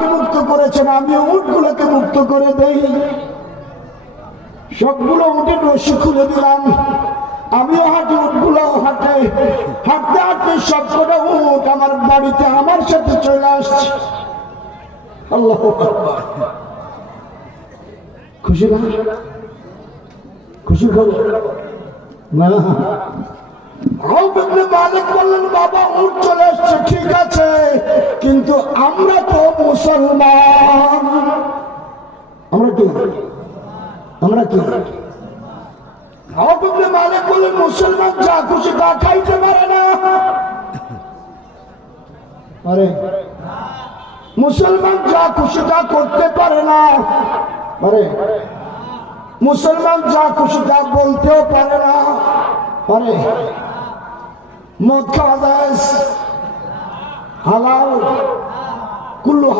আমাকে মুক্ত করেছেন, আমি উটগুলোকে মুক্ত করে দেই। সবগুলো উটের রশি খুলে দিলাম, আমিও হাঁটি, উটগুলো হাঁটে। হাঁটতে হাঁটতে সবকটা উট আমার বাড়িতে আমার সাথে চলে আসছে। আল্লাহু আকবার। খুশি না? খুশি খবর না? মালিক বললেন, বাবা উট চলে আসছে ঠিক আছে, কিন্তু আমরা তো মুসলমান। আমরা কি? আমরা কি? মালিক বললেন, মুসলমান যা খুশি তা খাইতে পারে না। আরে মুসলমান যা খুশি তা করতে পারে না। আরে মুসলমান যা খুশি তা বলতেও পারে না। আরে মদ খাওয়া যায় হালাল কুল্লু